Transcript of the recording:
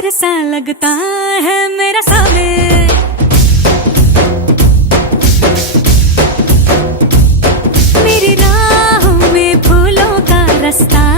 घर सा लगता है मेरा सावे। मेरी राहों में फूलों का रास्ता